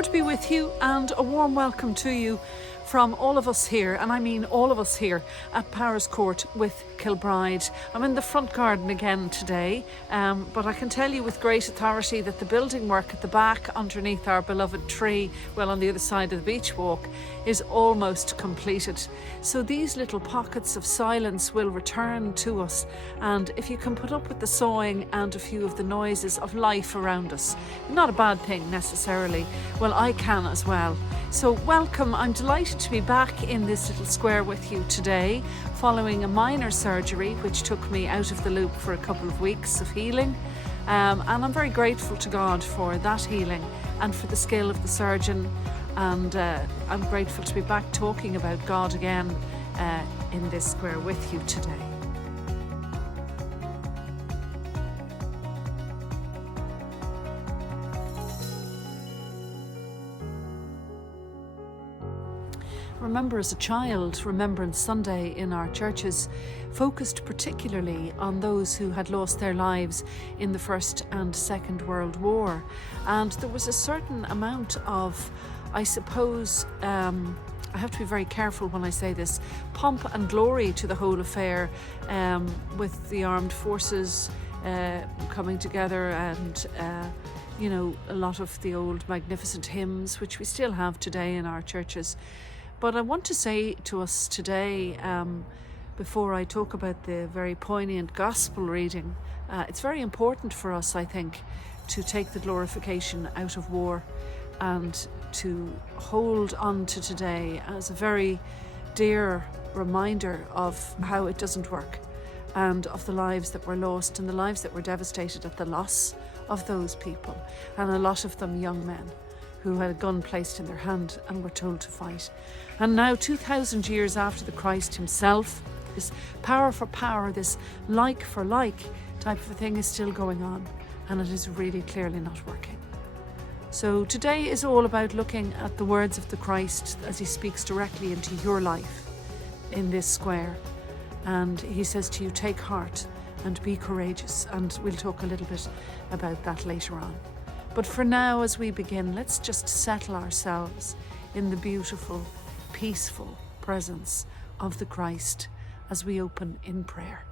Lord be with you, and a warm welcome to you from all of us here, and I mean all of us here at Powerscourt with Kilbride. I'm in the front garden again today, but I can tell you with great authority that the building work at the back underneath our beloved tree, well on the other side of the beach walk, is almost completed. So these little pockets of silence will return to us, and if you can put up with the sawing and a few of the noises of life around us, not a bad thing necessarily, well I can as well. So welcome, I'm delighted to be back in this little square with you today, following a minor surgery which took me out of the loop for a couple of weeks of healing. And I'm very grateful to God for that healing and for the skill of the surgeon. And I'm grateful to be back talking about God again in this square with you today. Remember, as a child, Remembrance Sunday in our churches focused particularly on those who had lost their lives in the First and Second World War. And there was a certain amount of, I suppose, I have to be very careful when I say this, pomp and glory to the whole affair, with the armed forces coming together and a lot of the old magnificent hymns, which we still have today in our churches. But I want to say to us today, before I talk about the very poignant gospel reading, it's very important for us, I think, to take the glorification out of war and to hold on to today as a very dear reminder of how it doesn't work, and of the lives that were lost and the lives that were devastated at the loss of those people, and a lot of them young men who had a gun placed in their hand and were told to fight. And now, 2,000 years after the Christ himself, this power for power, this like for like type of a thing is still going on, and it is really clearly not working. So today is all about looking at the words of the Christ as he speaks directly into your life in this square. And he says to you, take heart and be courageous. And we'll talk a little bit about that later on. But for now, as we begin, let's just settle ourselves in the beautiful, peaceful presence of the Christ as we open in prayer.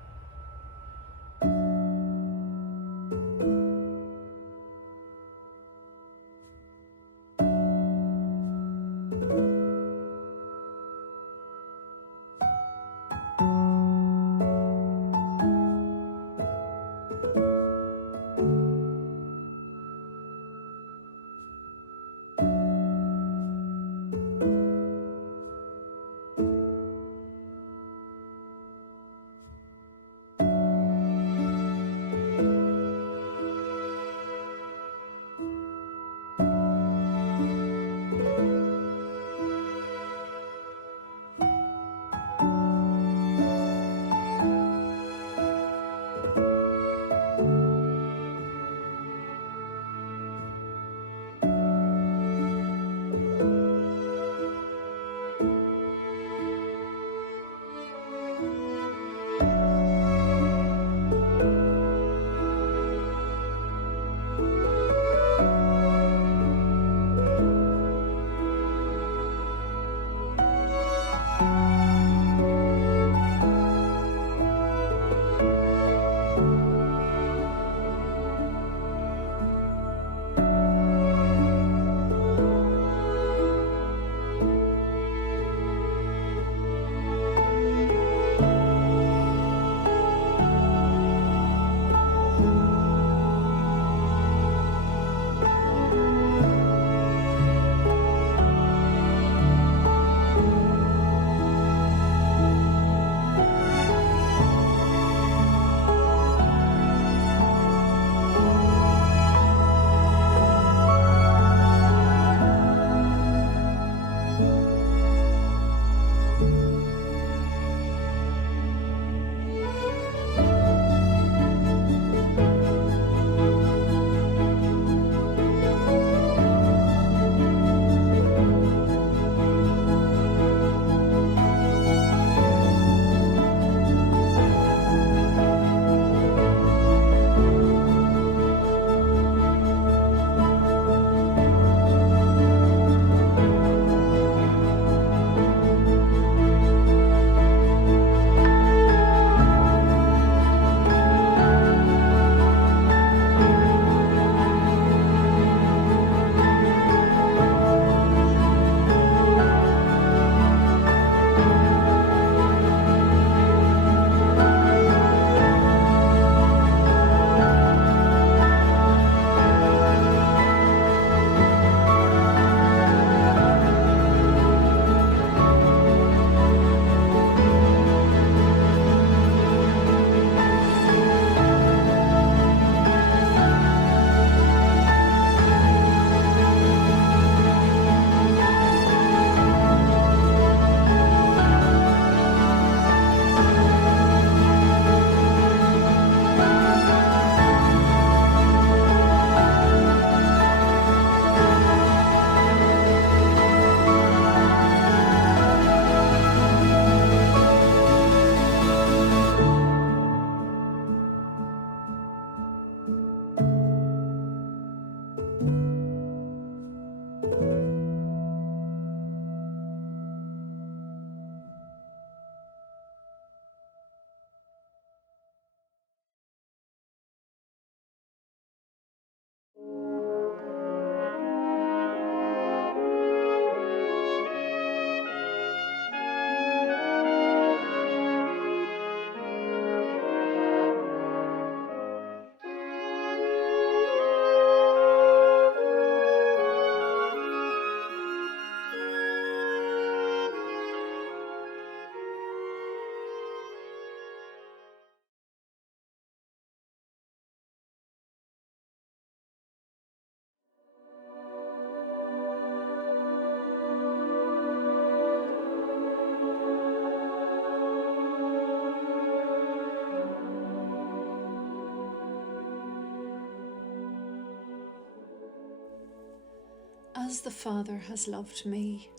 As the Father has loved me,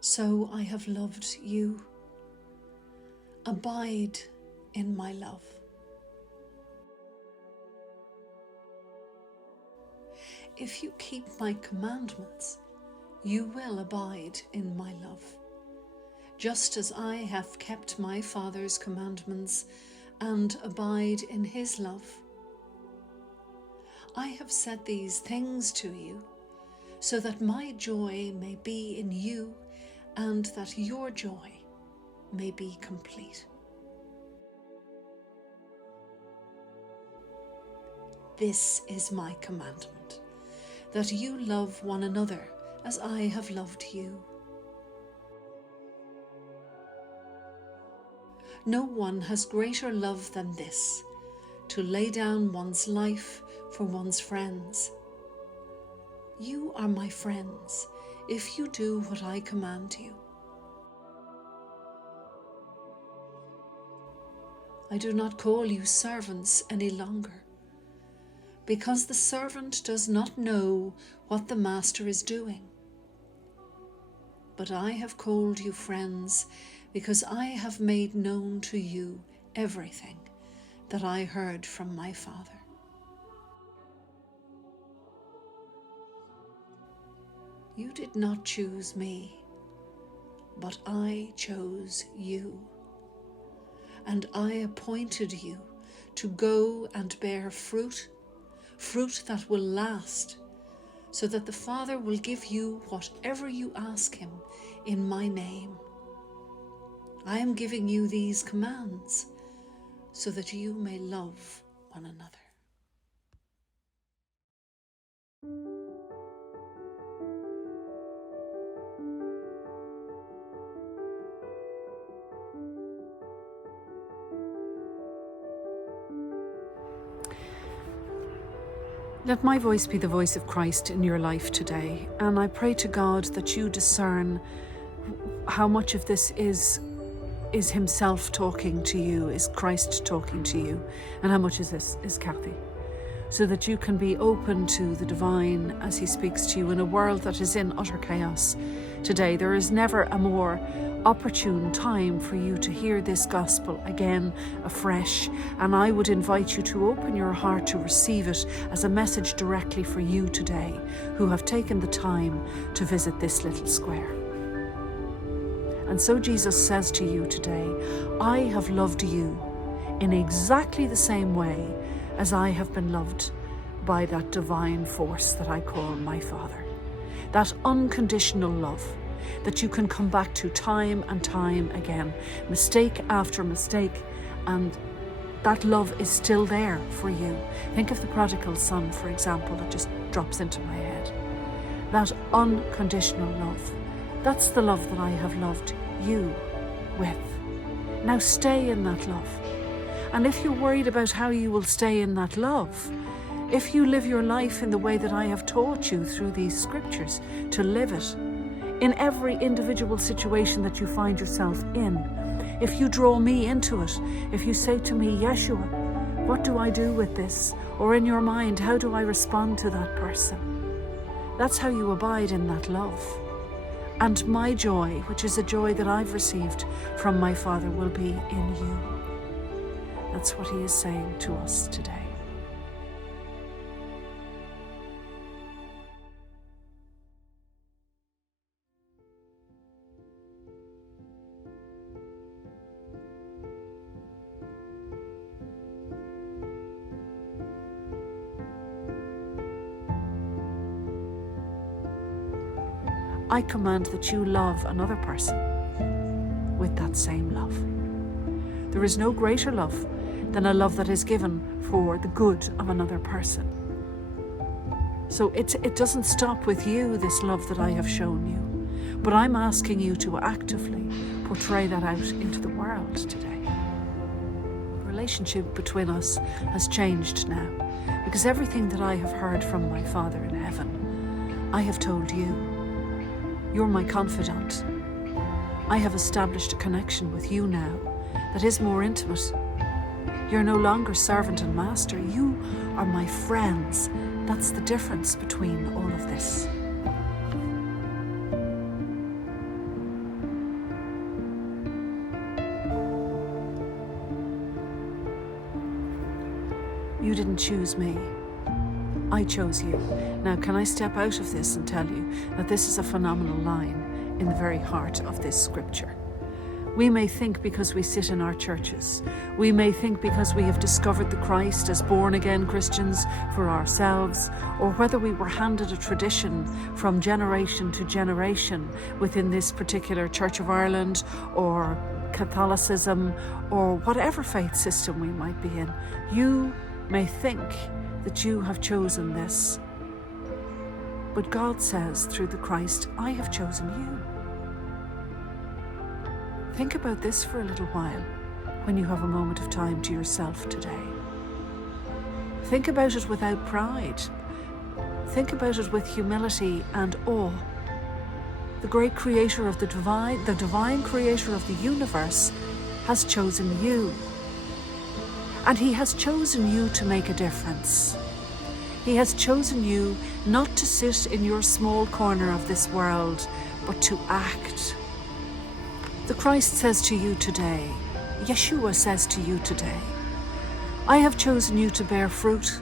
so I have loved you. Abide in my love. If you keep my commandments, you will abide in my love, just as I have kept my Father's commandments and abide in his love. I have said these things to you, so that my joy may be in you, and that your joy may be complete. This is my commandment, that you love one another as I have loved you. No one has greater love than this, to lay down one's life for one's friends. You are my friends if you do what I command you. I do not call you servants any longer, because the servant does not know what the master is doing. But I have called you friends, because I have made known to you everything that I heard from my Father. You did not choose me, but I chose you, and I appointed you to go and bear fruit that will last, so that the Father will give you whatever you ask him in my name. I am giving you these commands so that you may love one another. Let my voice be the voice of Christ in your life today, and I pray to God that you discern how much of this is himself talking to you, is Christ talking to you, and how much is this is Kathy, so that you can be open to the divine as he speaks to you in a world that is in utter chaos today. There is never a more opportune time for you to hear this gospel again afresh, and I would invite you to open your heart to receive it as a message directly for you today, who have taken the time to visit this little square. And so Jesus says to you today, I have loved you in exactly the same way as I have been loved by that divine force that I call my Father. That unconditional love that you can come back to time and time again, mistake after mistake, and that love is still there for you. Think of the prodigal son, for example, that just drops into my head. That unconditional love, that's the love that I have loved you with. Now stay in that love. And if you're worried about how you will stay in that love, if you live your life in the way that I have taught you through these scriptures to live it, in every individual situation that you find yourself in, if you draw me into it, if you say to me, Yeshua, what do I do with this? Or in your mind, how do I respond to that person? That's how you abide in that love. And my joy, which is a joy that I've received from my Father, will be in you. That's what he is saying to us today. I command that you love another person with that same love. There is no greater love than a love that is given for the good of another person. So it doesn't stop with you, this love that I have shown you, but I'm asking you to actively portray that out into the world today. The relationship between us has changed now, because everything that I have heard from my Father in heaven, I have told you. You're my confidant. I have established a connection with you now that is more intimate. You're no longer servant and master. You are my friends. That's the difference between all of this. You didn't choose me. I chose you. Now, can I step out of this and tell you that this is a phenomenal line in the very heart of this scripture? We may think because we sit in our churches, we may think because we have discovered the Christ as born-again Christians for ourselves, or whether we were handed a tradition from generation to generation within this particular Church of Ireland or Catholicism or whatever faith system we might be in. You may think that you have chosen this, but God says through the Christ, I have chosen you. Think about this for a little while when you have a moment of time to yourself today. Think about it without pride. Think about it with humility and awe. The great creator of the divine creator of the universe has chosen you. And he has chosen you to make a difference. He has chosen you not to sit in your small corner of this world, but to act. The Christ says to you today, Yeshua says to you today, I have chosen you to bear fruit.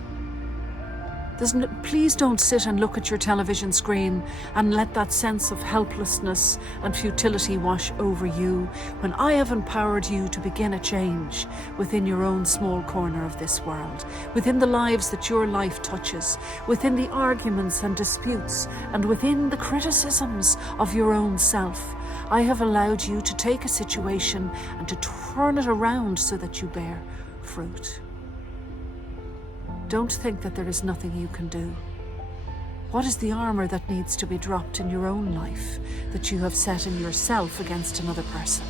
Please don't sit and look at your television screen and let that sense of helplessness and futility wash over you when I have empowered you to begin a change within your own small corner of this world, within the lives that your life touches, within the arguments and disputes, and within the criticisms of your own self. I have allowed you to take a situation and to turn it around so that you bear fruit. Don't think that there is nothing you can do. What is the armor that needs to be dropped in your own life that you have set in yourself against another person?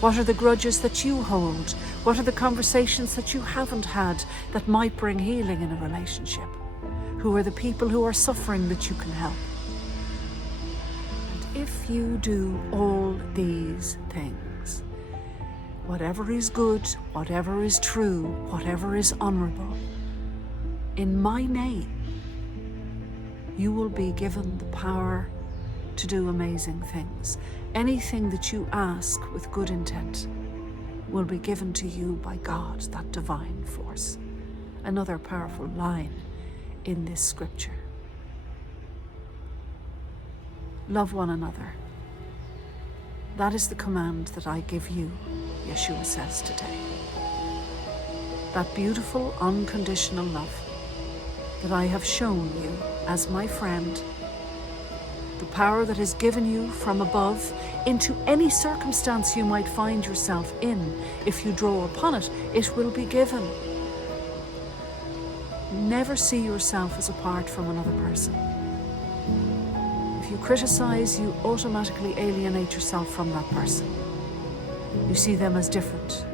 What are the grudges that you hold? What are the conversations that you haven't had that might bring healing in a relationship? Who are the people who are suffering that you can help? And if you do all these things, whatever is good, whatever is true, whatever is honorable, in my name, you will be given the power to do amazing things. Anything that you ask with good intent will be given to you by God, that divine force. Another powerful line in this scripture. Love one another. That is the command that I give you, Yeshua says today. That beautiful, unconditional love that I have shown you as my friend, the power that is given you from above into any circumstance you might find yourself in. If you draw upon it, it will be given. Never see yourself as apart from another person. If you criticize, you automatically alienate yourself from that person. You see them as different.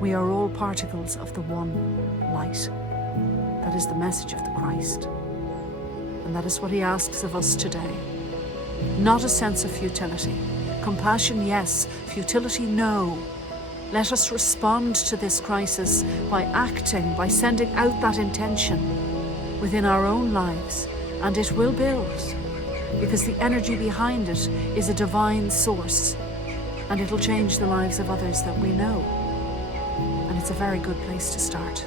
We are all particles of the one light. That is the message of the Christ. And that is what he asks of us today. Not a sense of futility. Compassion, yes. Futility, no. Let us respond to this crisis by acting, by sending out that intention within our own lives. And it will build, because the energy behind it is a divine source. And it'll change the lives of others that we know. And it's a very good place to start.